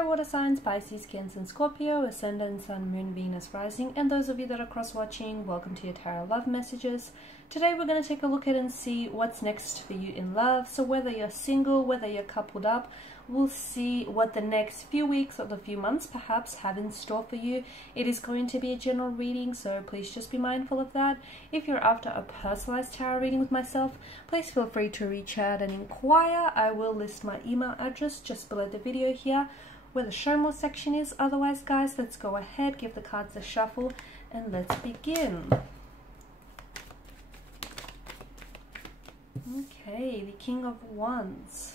Hi water signs, Pisces, Cancer and Scorpio, Ascendant, Sun, Moon, Venus, Rising, and those of you that are cross-watching, welcome to your Tarot Love Messages. Today we're going to take a look at and see what's next for you in love. So whether you're single, whether you're coupled up, we'll see what the next few weeks or the few months perhaps have in store for you. It is going to be a general reading, so please just be mindful of that. If you're after a personalized tarot reading with myself, please feel free to reach out and inquire. I will list my email address just below the video here, where the show more section is. Otherwise, guys, let's go ahead, give the cards a shuffle, and let's begin. Okay, the King of Wands.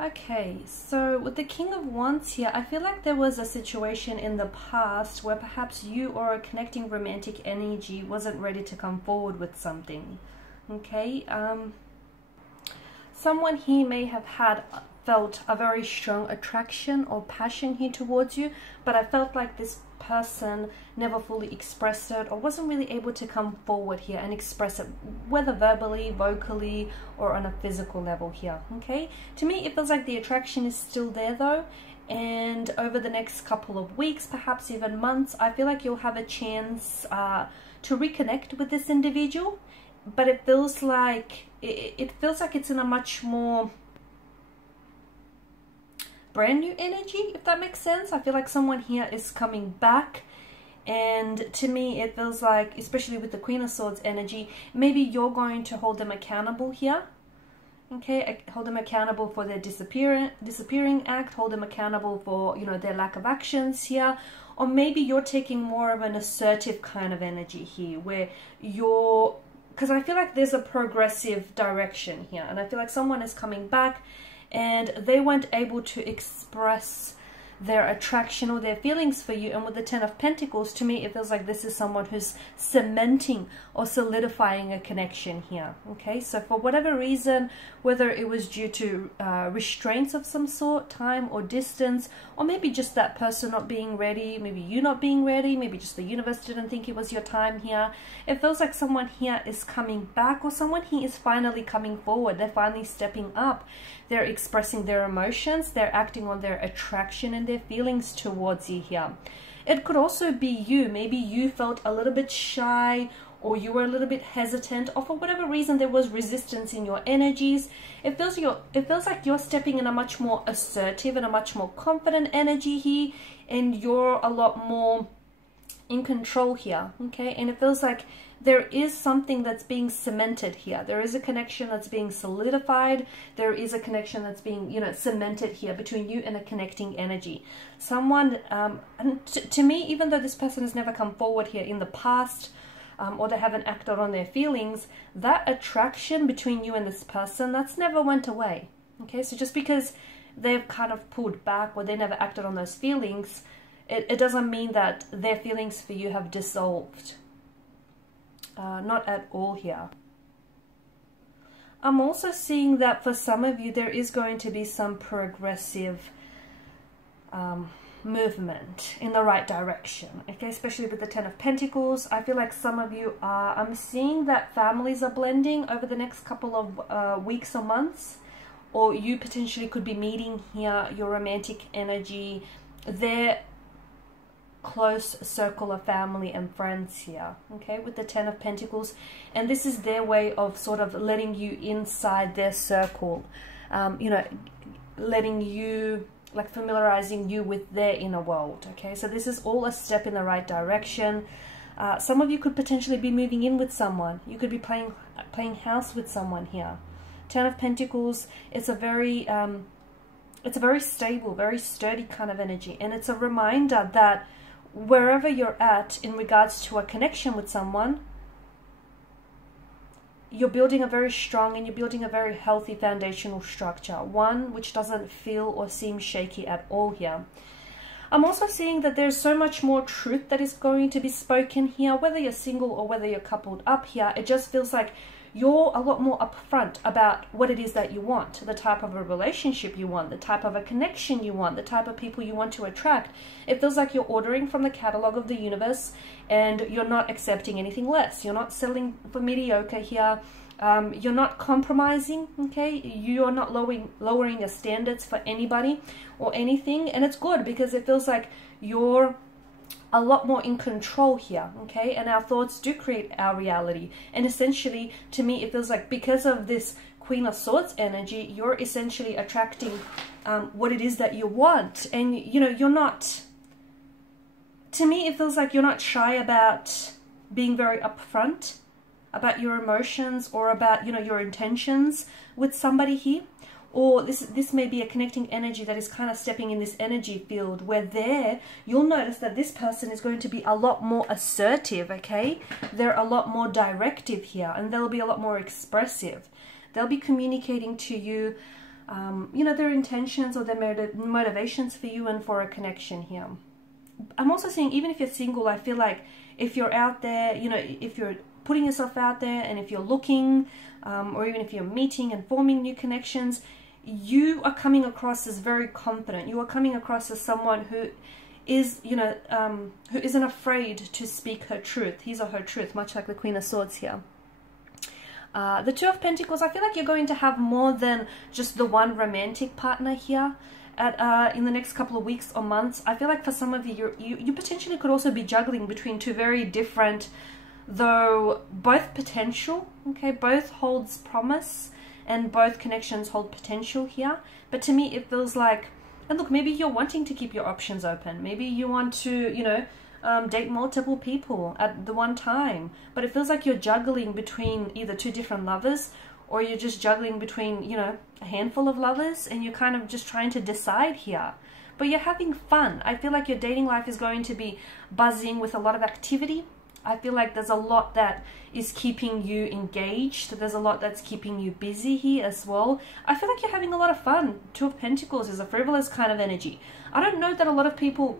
Okay, so with the King of Wands here, I feel like there was a situation in the past where perhaps you or a connecting romantic energy wasn't ready to come forward with something. Okay, someone here may have felt a very strong attraction or passion here towards you, but I felt like this person never fully expressed it or wasn't really able to come forward here and express it, whether verbally, vocally, or on a physical level here. Okay, to me it feels like the attraction is still there though, and over the next couple of weeks, perhaps even months, I feel like you'll have a chance to reconnect with this individual, but it feels like it's in a much more brand new energy, if that makes sense. I feel like someone here is coming back, and to me it feels like, especially with the Queen of Swords energy, maybe you're going to hold them accountable here. Okay, hold them accountable for their disappearing act, hold them accountable for, you know, their lack of actions here, or maybe you're taking more of an assertive kind of energy here, where you're, because I feel like there's a progressive direction here, and I feel like someone is coming back and they weren't able to express their attraction or their feelings for you. And with the Ten of Pentacles, to me it feels like this is someone who's cementing or solidifying a connection here. Okay, so for whatever reason, whether it was due to restraints of some sort, time or distance, or maybe just that person not being ready, maybe you not being ready, maybe just the universe didn't think it was your time here, it feels like someone here is coming back, or someone here is finally coming forward. They're finally stepping up, they're expressing their emotions, they're acting on their attraction and their feelings towards you here. It could also be you. Maybe you felt a little bit shy, or you were a little bit hesitant, or for whatever reason there was resistance in your energies. It feels like you're stepping in a much more assertive and a much more confident energy here, and you're a lot more in control here. Okay, and it feels like there is something that's being cemented here. There is a connection that's being solidified. There is a connection that's being, you know, cemented here between you and a connecting energy. Someone, and to me, even though this person has never come forward here in the past, or they haven't acted on their feelings, that attraction between you and this person, that's never went away. Okay, so just because they've kind of pulled back or they never acted on those feelings, it doesn't mean that their feelings for you have dissolved. Not at all here. I'm also seeing that for some of you there is going to be some progressive movement in the right direction. Okay, especially with the Ten of Pentacles. I feel like some of you are, I'm seeing that families are blending over the next couple of weeks or months, or you potentially could be meeting here your romantic energy, their close circle of family and friends here. Okay, with the Ten of Pentacles, and this is their way of sort of letting you inside their circle, you know, letting you, like, familiarizing you with their inner world. Okay, so this is all a step in the right direction. Some of you could potentially be moving in with someone. You could be playing house with someone here. Ten of Pentacles, it's a very stable, very sturdy kind of energy, and it's a reminder that wherever you're at in regards to a connection with someone, you're building a very strong and you're building a very healthy foundational structure, one which doesn't feel or seem shaky at all here. I'm also seeing that there's so much more truth that is going to be spoken here, whether you're single or whether you're coupled up here. It just feels like you're a lot more upfront about what it is that you want, the type of a relationship you want, the type of a connection you want, the type of people you want to attract. It feels like you're ordering from the catalog of the universe and you're not accepting anything less. You're not settling for mediocre here. You're not compromising, okay? You're not lowering your standards for anybody or anything. And it's good because it feels like you're a lot more in control here, okay? And our thoughts do create our reality. And essentially, to me, it feels like because of this Queen of Swords energy, you're essentially attracting what it is that you want. And, you know, you're not, to me, it feels like you're not shy about being very upfront about your emotions or about, you know, your intentions with somebody here. Or this may be a connecting energy that is kind of stepping in this energy field where you'll notice that this person is going to be a lot more assertive, okay? They're a lot more directive here, and they'll be a lot more expressive. They'll be communicating to you, you know, their intentions or their motivations for you and for a connection here. I'm also seeing, even if you're single, I feel like if you're out there, you know, if you're putting yourself out there and if you're looking, or even if you're meeting and forming new connections, you are coming across as very confident. You are coming across as someone who is, you know, who isn't afraid to speak her truth, his or her truth, much like the Queen of Swords here. The Two of Pentacles, I feel like you're going to have more than just the one romantic partner here in the next couple of weeks or months. I feel like for some of you, you potentially could also be juggling between two very different, though both potential, okay, both holds promise and both connections hold potential here. But to me it feels like, and look, maybe you're wanting to keep your options open, maybe you want to, you know, date multiple people at the one time, but it feels like you're juggling between either two different lovers, or you're just juggling between, you know, a handful of lovers, and you're kind of just trying to decide here. But you're having fun. I feel like your dating life is going to be buzzing with a lot of activity. I feel like there's a lot that is keeping you engaged. There's a lot that's keeping you busy here as well. I feel like you're having a lot of fun. Two of Pentacles is a frivolous kind of energy. I don't know that a lot of people,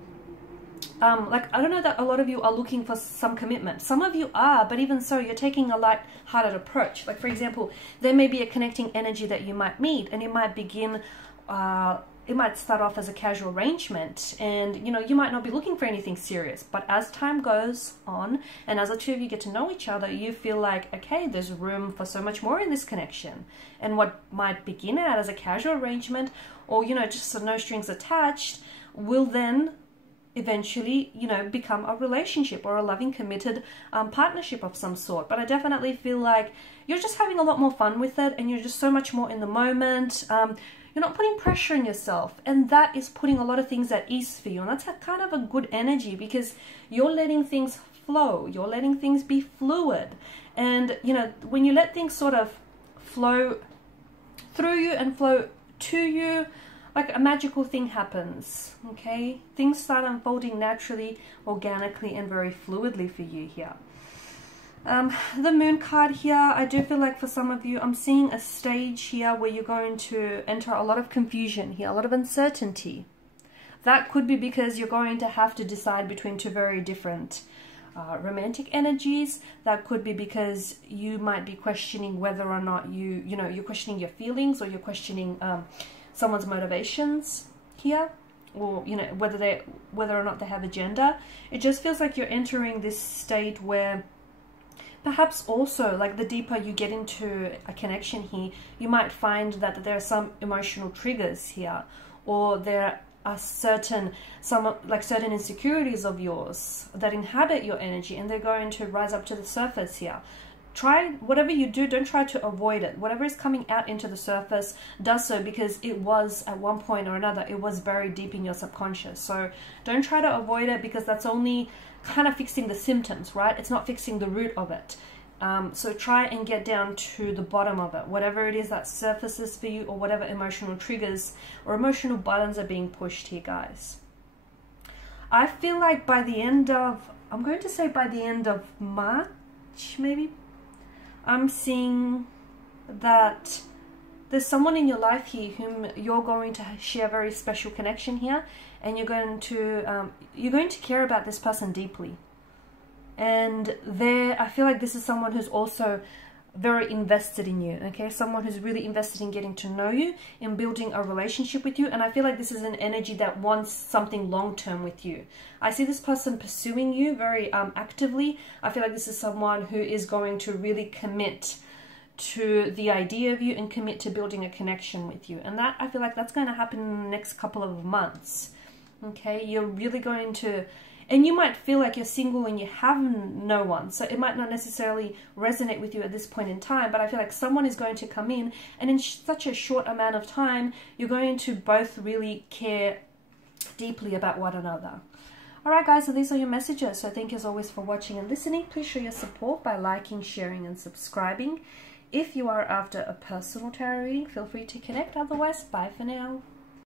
I don't know that a lot of you are looking for some commitment. Some of you are, but even so, you're taking a light-hearted approach. Like, for example, there may be a connecting energy that you might meet, and it might begin, it might start off as a casual arrangement, and, you know, you might not be looking for anything serious. But as time goes on, and as the two of you get to know each other, you feel like, okay, there's room for so much more in this connection. And what might begin out as a casual arrangement, or, you know, just no strings attached, will then eventually, you know, become a relationship or a loving, committed partnership of some sort. But I definitely feel like you're just having a lot more fun with it, and you're just so much more in the moment. You're not putting pressure on yourself, and that is putting a lot of things at ease for you. And that's kind of a good energy, because you're letting things flow. You're letting things be fluid. And, you know, when you let things sort of flow through you and flow to you, like a magical thing happens, okay? Things start unfolding naturally, organically, and very fluidly for you here. The Moon card here, I do feel like for some of you, I'm seeing a stage here where you're going to enter a lot of confusion here, a lot of uncertainty. That could be because you're going to have to decide between two very different romantic energies. That could be because you might be questioning whether or not you're questioning your feelings, or you're questioning someone's motivations here, or, you know, whether or not they have a gender. It just feels like you're entering this state where perhaps also, like, the deeper you get into a connection here, you might find that there are some emotional triggers here, or there are certain insecurities of yours that inhabit your energy, and they're going to rise up to the surface here. Try, whatever you do, don't try to avoid it. Whatever is coming out into the surface, does so because it was, at one point or another, it was buried deep in your subconscious. So don't try to avoid it, because that's only kind of fixing the symptoms, right? It's not fixing the root of it. So try and get down to the bottom of it, whatever it is that surfaces for you, or whatever emotional triggers or emotional buttons are being pushed here, guys. I feel like by the end of, I'm going to say by the end of March, maybe, I'm seeing that there's someone in your life here whom you're going to share a very special connection here, and you're going to care about this person deeply. And I feel like this is someone who's also very invested in you, okay? Someone who's really invested in getting to know you, in building a relationship with you. And I feel like this is an energy that wants something long-term with you. I see this person pursuing you very actively. I feel like this is someone who is going to really commit to the idea of you and commit to building a connection with you. And that, I feel like that's going to happen in the next couple of months, okay? You're really going to... And you might feel like you're single and you have no one. So it might not necessarily resonate with you at this point in time. But I feel like someone is going to come in. And in such a short amount of time, you're going to both really care deeply about one another. Alright guys, so these are your messages. So thank you as always for watching and listening. Please show your support by liking, sharing and subscribing. If you are after a personal tarot reading, feel free to connect. Otherwise, bye for now.